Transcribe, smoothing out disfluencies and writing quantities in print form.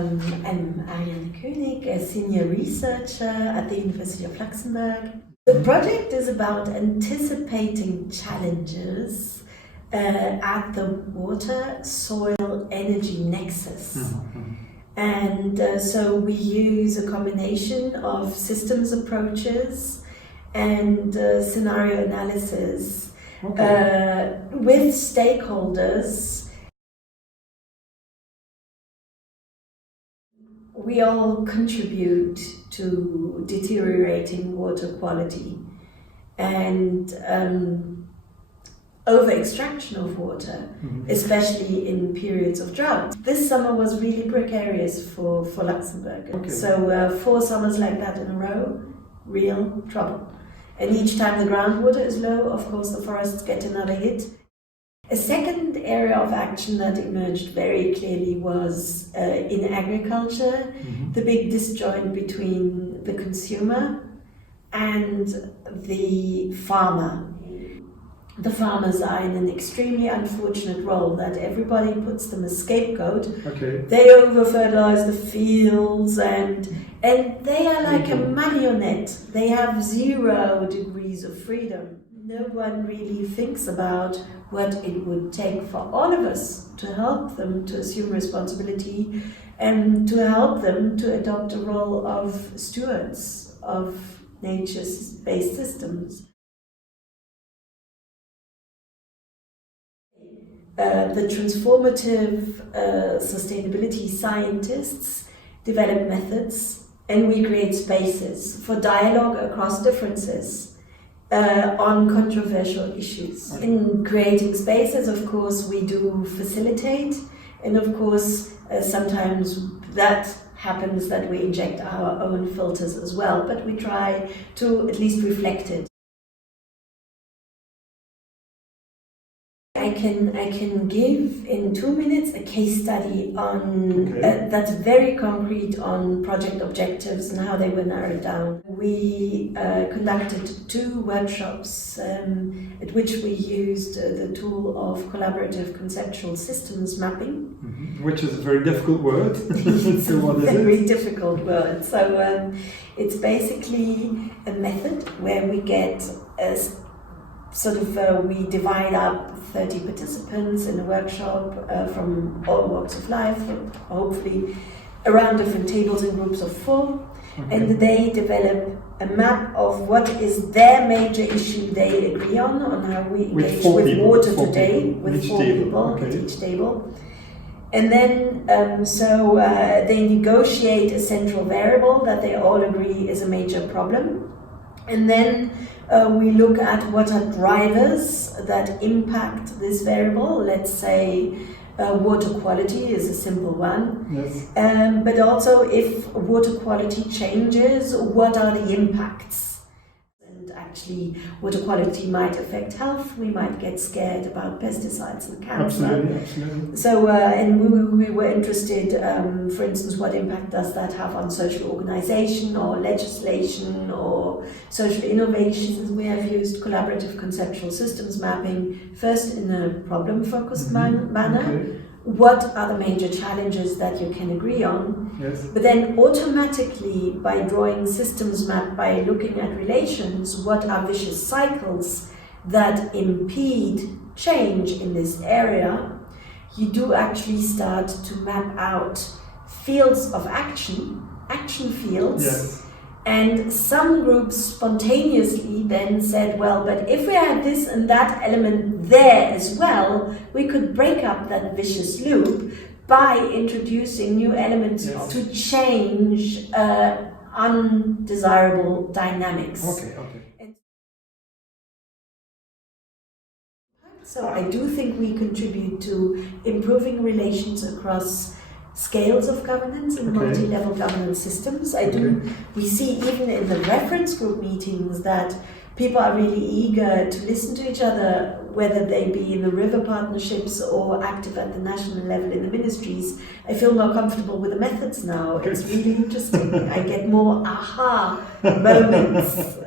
I'm Ariane König, a senior researcher at the University of Luxembourg. The project is about anticipating challenges at the water-soil energy nexus. Mm-hmm. And so we use a combination of systems approaches and scenario analysis with stakeholders. We all contribute to deteriorating water quality and over-extraction of water, especially in periods of drought. This summer was really precarious for Luxembourg. Okay. So 4 summers like that in a row, real trouble. And each time the groundwater is low, of course the forests get another hit. A second area of action that emerged very clearly was in agriculture, the big disjoint between the consumer and the farmer. The farmers are in an extremely unfortunate role that everybody puts them as scapegoat. Okay. They over-fertilize the fields and they are like a marionette. They have 0 degrees of freedom. No one really thinks about what it would take for all of us to help them to assume responsibility and to help them to adopt a role of stewards of nature's based systems. The transformative sustainability scientists develop methods, and we create spaces for dialogue across differences on controversial issues. In creating spaces, of course, we do facilitate, and of course, sometimes that happens that we inject our own filters as well, but we try to at least reflect it. I can give in 2 minutes a case study on that's very concrete on project objectives and how they were narrowed down. We conducted 2 workshops at which we used the tool of collaborative conceptual systems mapping. Which is a very difficult word. It's a very difficult word. So it's basically a method where we get we divide up 30 participants in a workshop from all walks of life, hopefully around different tables in groups of 4, and they develop a map of what is their major issue they agree on how we engage with water today, with 4 people at each table. And then they negotiate a central variable that they all agree is a major problem. And then we look at what are drivers that impact this variable. Let's say water quality is a simple one. Yes. But also if water quality changes, what are the impacts? And actually water quality might affect health. We might get scared about pesticides and cancer. Absolutely. So, and we were interested, for instance, what impact does that have on social organization or legislation or social innovations? We have used collaborative conceptual systems mapping, first in a problem-focused manner. What are the major challenges that you can agree on? Yes. But then automatically, by drawing systems map, by looking at relations, what are vicious cycles that impede change in this area, you do actually start to map out fields of action fields. Yes. And some groups spontaneously then said, well, but if we had this and that element there as well, we could break up that vicious loop by introducing new elements to change undesirable dynamics. Okay. So I do think we contribute to improving relations across scales of governance and multi-level governance systems. We see even in the reference group meetings that people are really eager to listen to each other, whether they be in the river partnerships or active at the national level in the ministries. I feel more comfortable with the methods now. It's really interesting. I get more aha moments